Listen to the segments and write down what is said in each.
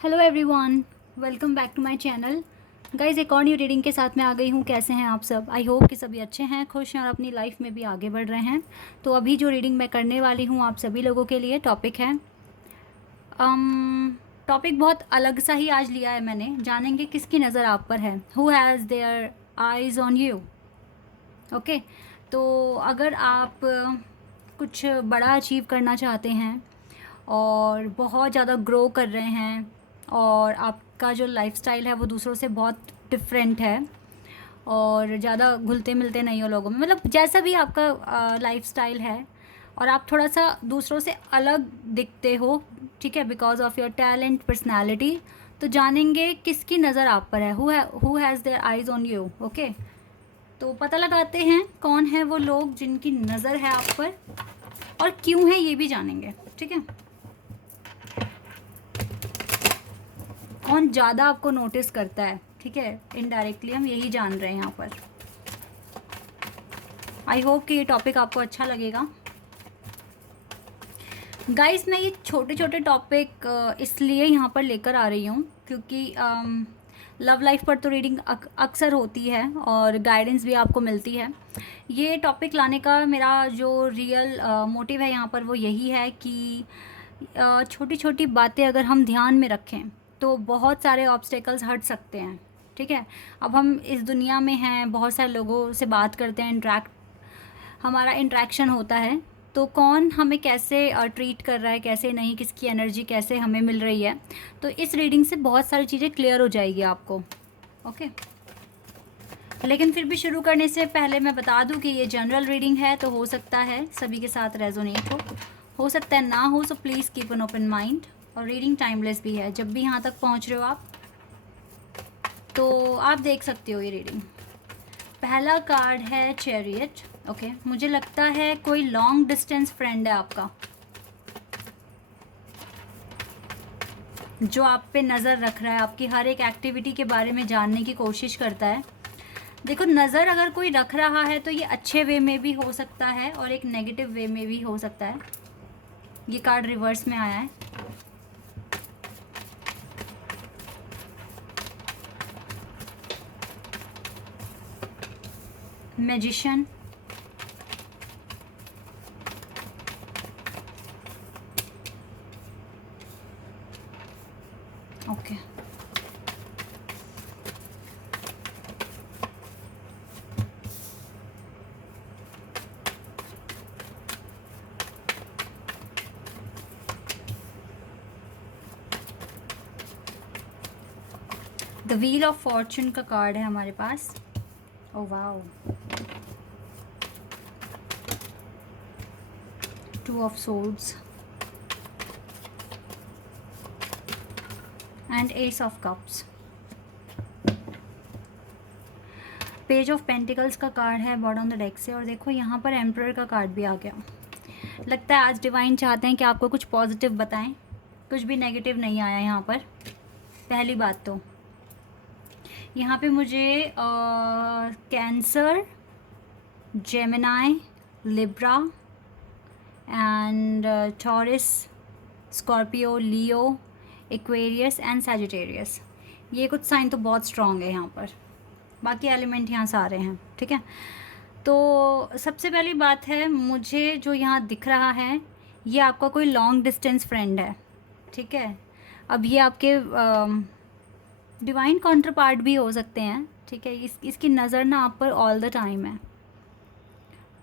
Hello everyone, welcome back to my channel. Guys, एक और new reading के साथ मैं आ गई हूँ। कैसे हैं आप सब? आई होप कि सभी अच्छे हैं, खुश हैं और अपनी लाइफ में भी आगे बढ़ रहे हैं। तो अभी जो रीडिंग मैं करने वाली हूँ आप सभी लोगों के लिए टॉपिक है टॉपिक बहुत अलग सा ही आज लिया है मैंने। जानेंगे किसकी नज़र आप पर है। Who has their eyes on you. Okay. तो अगर आप कुछ बड़ा अचीव करना चाहते हैं और बहुत ज़्यादा ग्रो कर रहे हैं और आपका जो लाइफस्टाइल है वो दूसरों से बहुत डिफरेंट है और ज़्यादा घुलते मिलते नहीं हो लोगों में, मतलब जैसा भी आपका लाइफस्टाइल है और आप थोड़ा सा दूसरों से अलग दिखते हो, ठीक है, because of your talent, personality, तो जानेंगे किसकी नज़र आप पर है। Who has their eyes on you. Okay. तो पता लगाते हैं कौन है वो लोग जिनकी नज़र है आप पर और क्यों है ये भी जानेंगे, ठीक है। कौन ज़्यादा आपको नोटिस करता है, ठीक है, इनडायरेक्टली हम यही जान रहे हैं यहाँ पर। आई होप कि ये टॉपिक आपको अच्छा लगेगा। गाइस, मैं ये छोटे छोटे टॉपिक इसलिए यहाँ पर लेकर आ रही हूँ क्योंकि लव लाइफ पर तो रीडिंग अक्सर होती है और गाइडेंस भी आपको मिलती है। ये टॉपिक लाने का मेरा जो रियल मोटिव है यहाँ पर वो यही है कि छोटी छोटी बातें अगर हम ध्यान में रखें तो बहुत सारे ऑब्स्टेकल्स हट सकते हैं, ठीक है। अब हम इस दुनिया में हैं, बहुत सारे लोगों से बात करते हैं, हमारा इंट्रैक्शन होता है, तो कौन हमें कैसे ट्रीट कर रहा है, कैसे नहीं, किसकी एनर्जी कैसे हमें मिल रही है। तो इस रीडिंग से बहुत सारी चीज़ें क्लियर हो जाएगी आपको। ओके। लेकिन फिर भी शुरू करने से पहले मैं बता दूं कि ये जनरल रीडिंग है, तो हो सकता है सभी के साथ रेजोनेट हो सकता है ना हो, so please keep an open mind. और रीडिंग टाइमलेस भी है, जब भी यहाँ तक पहुँच रहे हो आप तो आप देख सकते हो ये रीडिंग। पहला कार्ड है चैरियट। ओके, मुझे लगता है कोई लॉन्ग डिस्टेंस फ्रेंड है आपका जो आप पे नज़र रख रहा है, आपकी हर एक एक्टिविटी के बारे में जानने की कोशिश करता है। देखो, नज़र अगर कोई रख रहा है तो ये अच्छे वे में भी हो सकता है और एक नेगेटिव वे में भी हो सकता है। ये कार्ड रिवर्स में आया है। Magician, okay, the wheel of fortune का कार्ड है हमारे पास। Oh wow, two of swords and ace of cups. Page of pentacles का कार्ड है बॉटम ऑफ द डेक से। और देखो यहाँ पर एम्परर का कार्ड भी आ गया। लगता है आज डिवाइन चाहते हैं कि आपको कुछ पॉजिटिव बताएं, कुछ भी नेगेटिव नहीं आया यहाँ पर। पहली बात तो यहाँ पे मुझे cancer, Gemini, Libra and taurus, Scorpio, Leo, Aquarius and Sagittarius, ये कुछ साइन तो बहुत स्ट्रॉन्ग है यहाँ पर। बाकी एलिमेंट यहाँ से आ रहे हैं, ठीक है। तो सबसे पहली बात है, मुझे जो यहाँ दिख रहा है ये आपका कोई लॉन्ग डिस्टेंस फ्रेंड है, ठीक है। अब ये आपके डिवाइन काउंटर पार्ट भी हो सकते हैं, ठीक है। इसकी नज़र ना आप पर ऑल द टाइम है,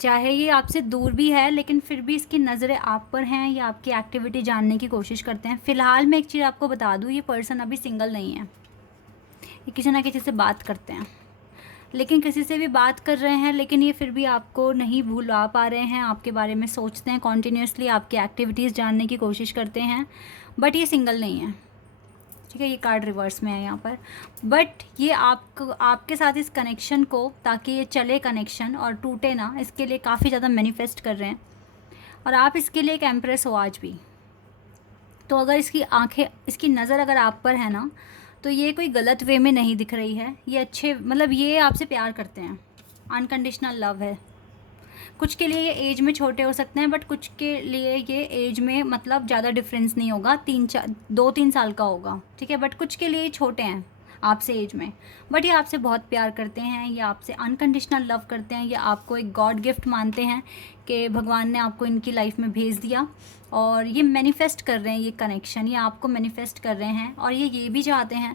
चाहे ये आपसे दूर भी है लेकिन फिर भी इसकी नज़रें आप पर हैं या आपकी एक्टिविटी जानने की कोशिश करते हैं। फ़िलहाल मैं एक चीज़ आपको बता दूँ, ये पर्सन अभी सिंगल नहीं है, ये किसी ना किसी से बात करते हैं, लेकिन किसी से भी बात कर रहे हैं लेकिन ये फिर भी आपको नहीं भूला पा रहे हैं, आपके बारे में सोचते हैं कॉन्टीन्यूसली, आपकी एक्टिविटीज़ जानने की कोशिश करते हैं, बट ये सिंगल नहीं है, ठीक है। ये कार्ड रिवर्स में है यहाँ पर, बट ये आपके साथ इस कनेक्शन को, ताकि ये चले कनेक्शन और टूटे ना, इसके लिए काफ़ी ज़्यादा मैनिफेस्ट कर रहे हैं और आप इसके लिए एक एम्प्रेस हो आज भी। तो अगर इसकी आंखें, इसकी नज़र अगर आप पर है ना, तो ये कोई गलत वे में नहीं दिख रही है, ये अच्छे, मतलब ये आपसे प्यार करते हैं, अनकंडीशनल लव है। कुछ के लिए ये एज में छोटे हो सकते हैं, बट कुछ के लिए ये एज में मतलब ज़्यादा डिफरेंस नहीं होगा, 2-3 साल का होगा, ठीक है। बट कुछ के लिए छोटे हैं आपसे एज में, बट ये आपसे बहुत प्यार करते हैं, ये आपसे अनकंडीशनल लव करते हैं, ये आपको एक गॉड गिफ्ट मानते हैं कि भगवान ने आपको इनकी लाइफ में भेज दिया। और ये मैनिफेस्ट कर रहे हैं, ये कनेक्शन ये आपको मैनिफेस्ट कर रहे हैं। और ये भी चाहते हैं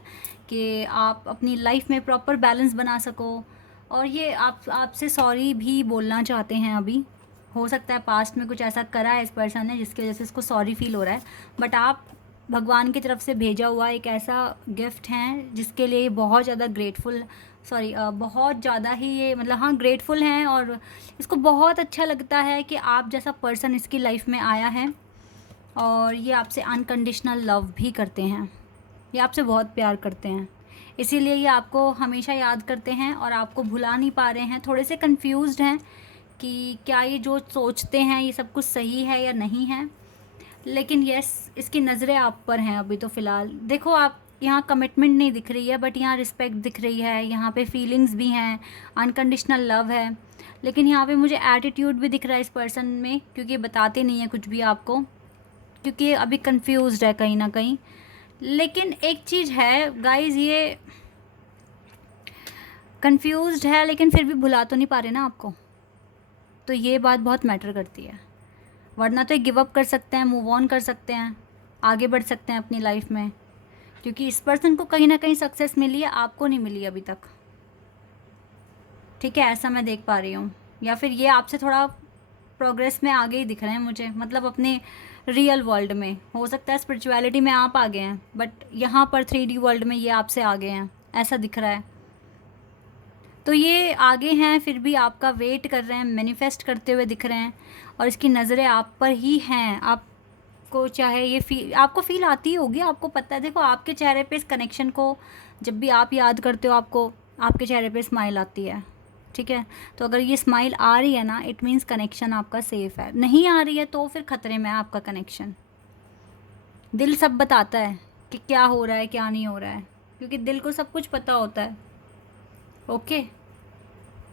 कि आप अपनी लाइफ में प्रॉपर बैलेंस बना सको। और ये आपसे सॉरी भी बोलना चाहते हैं। अभी हो सकता है पास्ट में कुछ ऐसा करा है इस पर्सन ने जिसकी वजह से इसको सॉरी फील हो रहा है, बट आप भगवान की तरफ से भेजा हुआ एक ऐसा गिफ्ट है जिसके लिए बहुत ज़्यादा बहुत ज़्यादा ही ये मतलब हाँ ग्रेटफुल हैं। और इसको बहुत अच्छा लगता है कि आप जैसा पर्सन इसकी लाइफ में आया है। और ये आपसे अनकंडीशनल लव भी करते हैं, ये आपसे बहुत प्यार करते हैं, इसीलिए ये आपको हमेशा याद करते हैं और आपको भुला नहीं पा रहे हैं। थोड़े से कंफ्यूज्ड हैं कि क्या ये जो सोचते हैं ये सब कुछ सही है या नहीं है, लेकिन यस इसकी नज़रें आप पर हैं अभी तो फ़िलहाल। देखो आप यहाँ कमिटमेंट नहीं दिख रही है, बट यहाँ रिस्पेक्ट दिख रही है, यहाँ पे फीलिंग्स भी हैं, अनकंडीशनल लव है। लेकिन यहाँ पे मुझे एटीट्यूड भी दिख रहा है इस पर्सन में, क्योंकि बताते नहीं है कुछ भी आपको, क्योंकि अभी कंफ्यूज्ड है कहीं ना कहीं। लेकिन एक चीज़ है गाइज़, ये कंफ्यूज्ड है लेकिन फिर भी भुला तो नहीं पा रहे ना आपको, तो ये बात बहुत मैटर करती है। वरना तो ये गिव अप कर सकते हैं, मूव ऑन कर सकते हैं, आगे बढ़ सकते हैं अपनी लाइफ में, क्योंकि इस पर्सन को कहीं ना कहीं सक्सेस मिली है, आपको नहीं मिली अभी तक, ठीक है, ऐसा मैं देख पा रही हूँ। या फिर ये आपसे थोड़ा प्रोग्रेस में आगे ही दिख रहे हैं मुझे, मतलब अपने रियल वर्ल्ड में। हो सकता है स्पिरिचुअलिटी में आप आगे हैं, बट यहाँ पर 3D वर्ल्ड में ये आपसे आगे हैं, ऐसा दिख रहा है। तो ये आगे हैं फिर भी आपका वेट कर रहे हैं, मैनिफेस्ट करते हुए दिख रहे हैं, और इसकी नज़रें आप पर ही हैं। आपको चाहे ये आपको फील आती होगी, आपको पता है। देखो आपके चेहरे पे इस कनेक्शन को जब भी आप याद करते हो, आपको आपके चेहरे पे स्माइल आती है, ठीक है। तो अगर ये स्माइल आ रही है ना, इट मीन्स कनेक्शन आपका सेफ़ है। नहीं आ रही है तो फिर ख़तरे में है आपका कनेक्शन। दिल सब बताता है कि क्या हो रहा है क्या नहीं हो रहा है, क्योंकि दिल को सब कुछ पता होता है। ओके,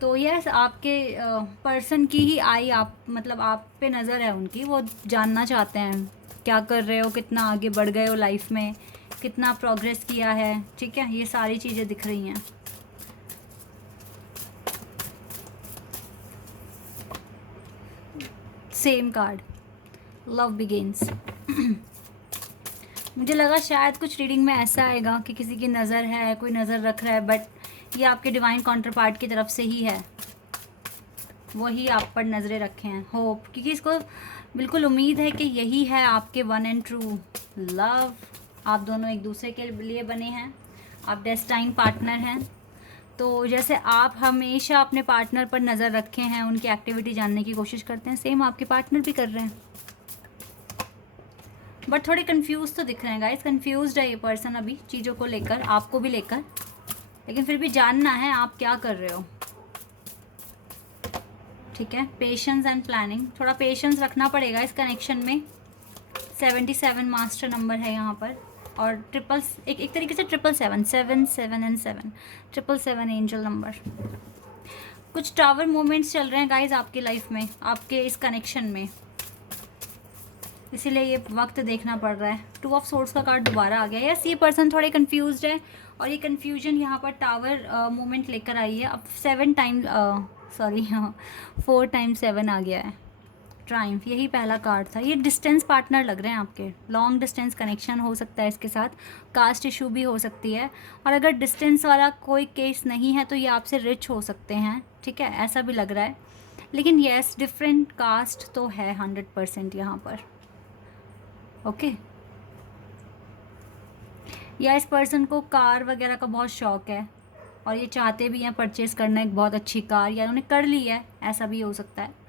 तो यस आपके पर्सन की ही आई आप मतलब आप पे नज़र है उनकी, वो जानना चाहते हैं क्या कर रहे हो, कितना आगे बढ़ गए हो लाइफ में, कितना प्रोग्रेस किया है, ठीक है। ये सारी चीज़ें दिख रही हैं। Same card, love begins. मुझे लगा शायद कुछ रीडिंग में ऐसा आएगा कि किसी की नज़र है, कोई नज़र रख रहा है, बट ये आपके डिवाइन काउंटर पार्ट की तरफ से ही है, वही आप पर नज़रें रखे हैं। होप, क्योंकि इसको बिल्कुल उम्मीद है कि यही है आपके वन एंड ट्रू लव। आप दोनों एक दूसरे के लिए बने हैं, आप डेस्टाइन पार्टनर हैं। तो जैसे आप हमेशा अपने पार्टनर पर नज़र रखे हैं, उनकी एक्टिविटी जानने की कोशिश करते हैं, सेम आपके पार्टनर भी कर रहे हैं। बट थोड़े कंफ्यूज तो दिख रहे हैं गाइस, कंफ्यूज्ड है ये पर्सन अभी चीज़ों को लेकर, आपको भी लेकर, लेकिन फिर भी जानना है आप क्या कर रहे हो, ठीक है। पेशेंस एंड प्लानिंग, थोड़ा पेशेंस रखना पड़ेगा इस कनेक्शन में। 77 मास्टर नंबर है यहाँ पर, और एक तरीके से 777 7 7 एंड 7 777 एंजल नंबर। कुछ टावर मोमेंट्स चल रहे हैं गाइज आपकी लाइफ में, आपके इस कनेक्शन में, इसीलिए ये वक्त देखना पड़ रहा है। 2 ऑफ सोर्ड्स का कार्ड दोबारा आ गया। यस, ये पर्सन थोड़े कंफ्यूज्ड है, और ये कंफ्यूजन यहाँ पर टावर मोमेंट लेकर आई है। अब 4 टाइम 7 आ गया है। ट्रायम्फ, यही पहला कार्ड था। ये डिस्टेंस पार्टनर लग रहे हैं आपके, लॉन्ग डिस्टेंस कनेक्शन हो सकता है इसके साथ, कास्ट इशू भी हो सकती है। और अगर डिस्टेंस वाला कोई केस नहीं है तो ये आपसे रिच हो सकते हैं, ठीक है, ऐसा भी लग रहा है। लेकिन येस, डिफरेंट कास्ट तो है 100% यहाँ पर। ओके, या इस पर्सन को कार वगैरह का बहुत शौक है, और ये चाहते भी हैं परचेज़ करना एक बहुत अच्छी कार, या उन्हें कर ली है, ऐसा भी हो सकता है।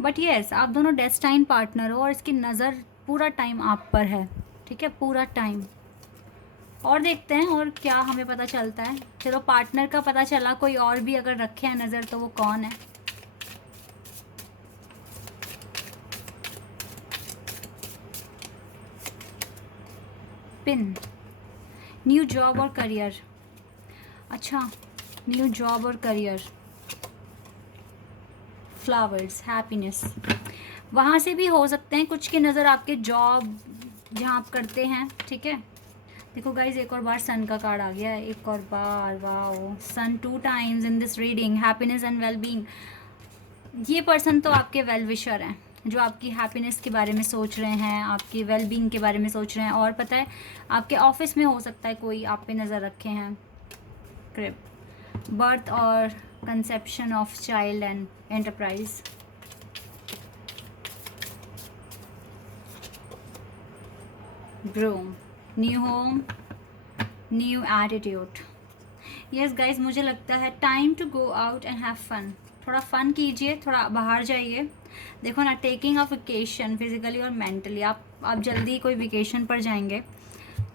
बट येस, आप दोनों डेस्टाइन पार्टनर हो, और इसकी नज़र पूरा टाइम आप पर है, ठीक है, पूरा टाइम। और देखते हैं और क्या हमें पता चलता है। चलो, पार्टनर का पता चला, कोई और भी अगर रखे हैं नज़र तो वो कौन है। पिन, न्यू जॉब और करियर। अच्छा, न्यू जॉब और करियर, फ्लावर्स, हैप्पीनेस, वहाँ से भी हो सकते हैं कुछ की नज़र आपके जॉब जहाँ आप करते हैं, ठीक है। देखो गाइज, एक और बार सन का कार्ड आ गया है, एक और बार, wow, sun 2 times in this reading, happiness and well being. ये पर्सन तो आपके वेल विशर हैं, जो आपकी हैप्पीनेस के बारे में सोच रहे हैं, आपकी वेल बीइंग के बारे में सोच रहे हैं। और पता है, आपके ऑफिस में हो सकता है कोई आप पे नज़र रखे हैं। क्रिप, बर्थ और conception of child and enterprise. Broom, new home, new attitude. Yes guys, मुझे लगता है time to go out and have fun. थोड़ा फन कीजिए, थोड़ा बाहर जाइए। देखो ना, टेकिंग अ वेकेशन फिजिकली और मेंटली, आप जल्दी कोई वेकेशन पर जाएंगे।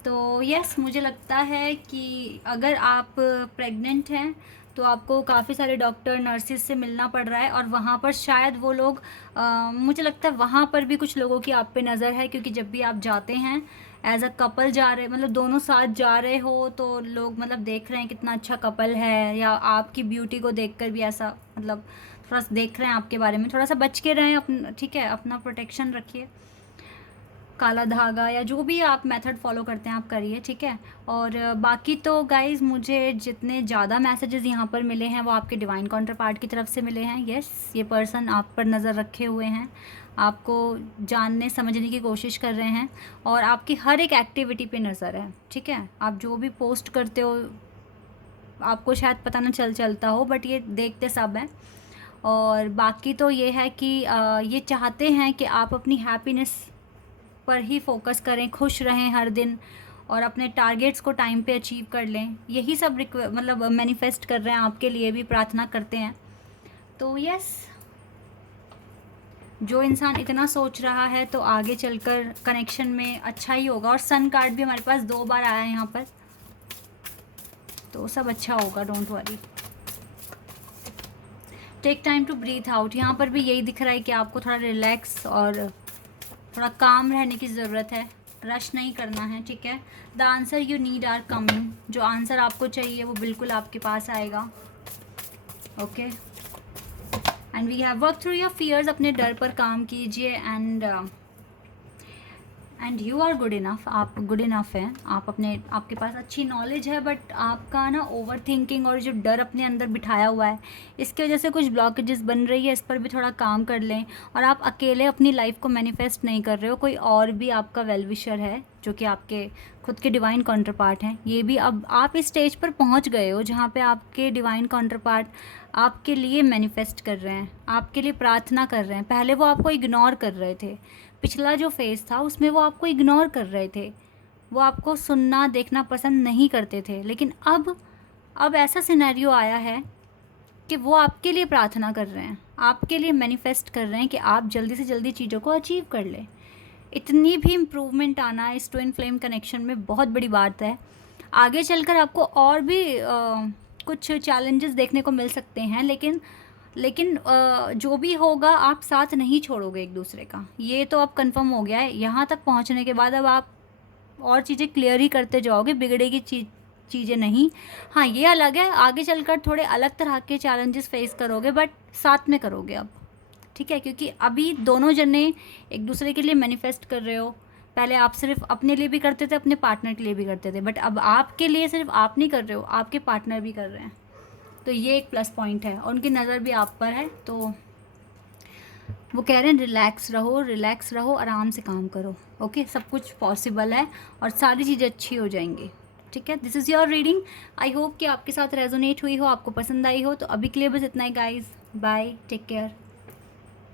तो यस, मुझे लगता है कि अगर आप प्रेग्नेंट हैं तो आपको काफ़ी सारे डॉक्टर नर्सिस से मिलना पड़ रहा है, और वहाँ पर शायद वो लोग मुझे लगता है वहाँ पर भी कुछ लोगों की आप पे नज़र है, क्योंकि जब भी आप जाते हैं एज अ कपल जा रहे, मतलब दोनों साथ जा रहे हो, तो लोग मतलब देख रहे हैं कितना अच्छा कपल है, या आपकी ब्यूटी को देखकर भी ऐसा मतलब थोड़ा सा देख रहे हैं आपके बारे में। थोड़ा सा बच के रहें अपना, ठीक है, अपना प्रोटेक्शन रखिए। काला धागा या जो भी आप मेथड फॉलो करते हैं आप करिए, ठीक है। और बाकी तो गाइज़, मुझे जितने ज़्यादा मैसेजेस यहाँ पर मिले हैं वो आपके डिवाइन काउंटर पार्ट की तरफ से मिले हैं। यस, ये पर्सन आप पर नज़र रखे हुए हैं, आपको जानने समझने की कोशिश कर रहे हैं, और आपकी हर एक एक्टिविटी पे नज़र है, ठीक है। आप जो भी पोस्ट करते हो आपको शायद पता ना चलता हो, बट ये देखते सब हैं। और बाकी तो ये है कि ये चाहते हैं कि आप अपनी हैप्पीनेस पर ही फोकस करें, खुश रहें हर दिन, और अपने टारगेट्स को टाइम पे अचीव कर लें। यही सब मतलब मैनिफेस्ट कर रहे हैं, आपके लिए भी प्रार्थना करते हैं। तो यस, जो इंसान इतना सोच रहा है तो आगे चलकर कनेक्शन में अच्छा ही होगा। और सन कार्ड भी हमारे पास 2 बार आया है यहाँ पर, तो सब अच्छा होगा, don't worry. Take time to breathe out, यहाँ पर भी यही दिख रहा है कि आपको थोड़ा रिलैक्स और थोड़ा काम रहने की ज़रूरत है, रश नहीं करना है, ठीक है। The answer you need are coming, जो आंसर आपको चाहिए वो बिल्कुल आपके पास आएगा, okay. And we have work through your fears, अपने डर पर काम कीजिए। And you are good enough, आप गुड इनफ हैं, आपके पास अच्छी नॉलेज है, बट आपका ना ओवर थिंकिंग और जो डर अपने अंदर बिठाया हुआ है, इसकी वजह से कुछ ब्लॉकेजेस बन रही है, इस पर भी थोड़ा काम कर लें। और आप अकेले अपनी लाइफ को मैनिफेस्ट नहीं कर रहे हो, कोई और भी आपका वेल विशर है जो कि आपके खुद के डिवाइन काउंटर पार्ट हैं। ये भी अब आप इस स्टेज पर पहुंच गए हो जहाँ पे आपके डिवाइन काउंटर पार्ट आपके लिए मैनिफेस्ट कर रहे हैं, आपके लिए प्रार्थना कर रहे हैं। पहले वो आपको इग्नोर कर रहे थे, पिछला जो फेज़ था उसमें वो आपको इग्नोर कर रहे थे, वो आपको सुनना देखना पसंद नहीं करते थे। लेकिन अब ऐसा सिनेरियो आया है कि वो आपके लिए प्रार्थना कर रहे हैं, आपके लिए मैनिफेस्ट कर रहे हैं कि आप जल्दी से जल्दी चीज़ों को अचीव कर लें। इतनी भी इम्प्रूवमेंट आना इस ट्विन फ्लेम कनेक्शन में बहुत बड़ी बात है। आगे चलकर आपको और भी कुछ चैलेंजेस देखने को मिल सकते हैं, लेकिन जो भी होगा आप साथ नहीं छोड़ोगे एक दूसरे का, ये तो अब कंफर्म हो गया है। यहाँ तक पहुँचने के बाद अब आप और चीज़ें क्लियर ही करते जाओगे, बिगड़ेगी चीज़ें नहीं। हाँ, ये अलग है, आगे चलकर थोड़े अलग तरह के चैलेंजेस फेस करोगे, बट साथ में करोगे अब, ठीक है। क्योंकि अभी दोनों जने एक दूसरे के लिए मैनिफेस्ट कर रहे हो। पहले आप सिर्फ अपने लिए भी करते थे, अपने पार्टनर के लिए भी करते थे, बट अब आपके लिए सिर्फ आप नहीं कर रहे हो, आपके पार्टनर भी कर रहे हैं। तो ये एक प्लस पॉइंट है, और उनकी नज़र भी आप पर है। तो वो कह रहे हैं रिलैक्स रहो, आराम से काम करो, ओके। सब कुछ पॉसिबल है और सारी चीज़ें अच्छी हो जाएंगी, ठीक है। This is your reading, I hope कि आपके साथ रेजोनेट हुई हो, आपको पसंद आई हो। तो अभी के लिए बस इतना ही गाइज, बाय, टेक केयर।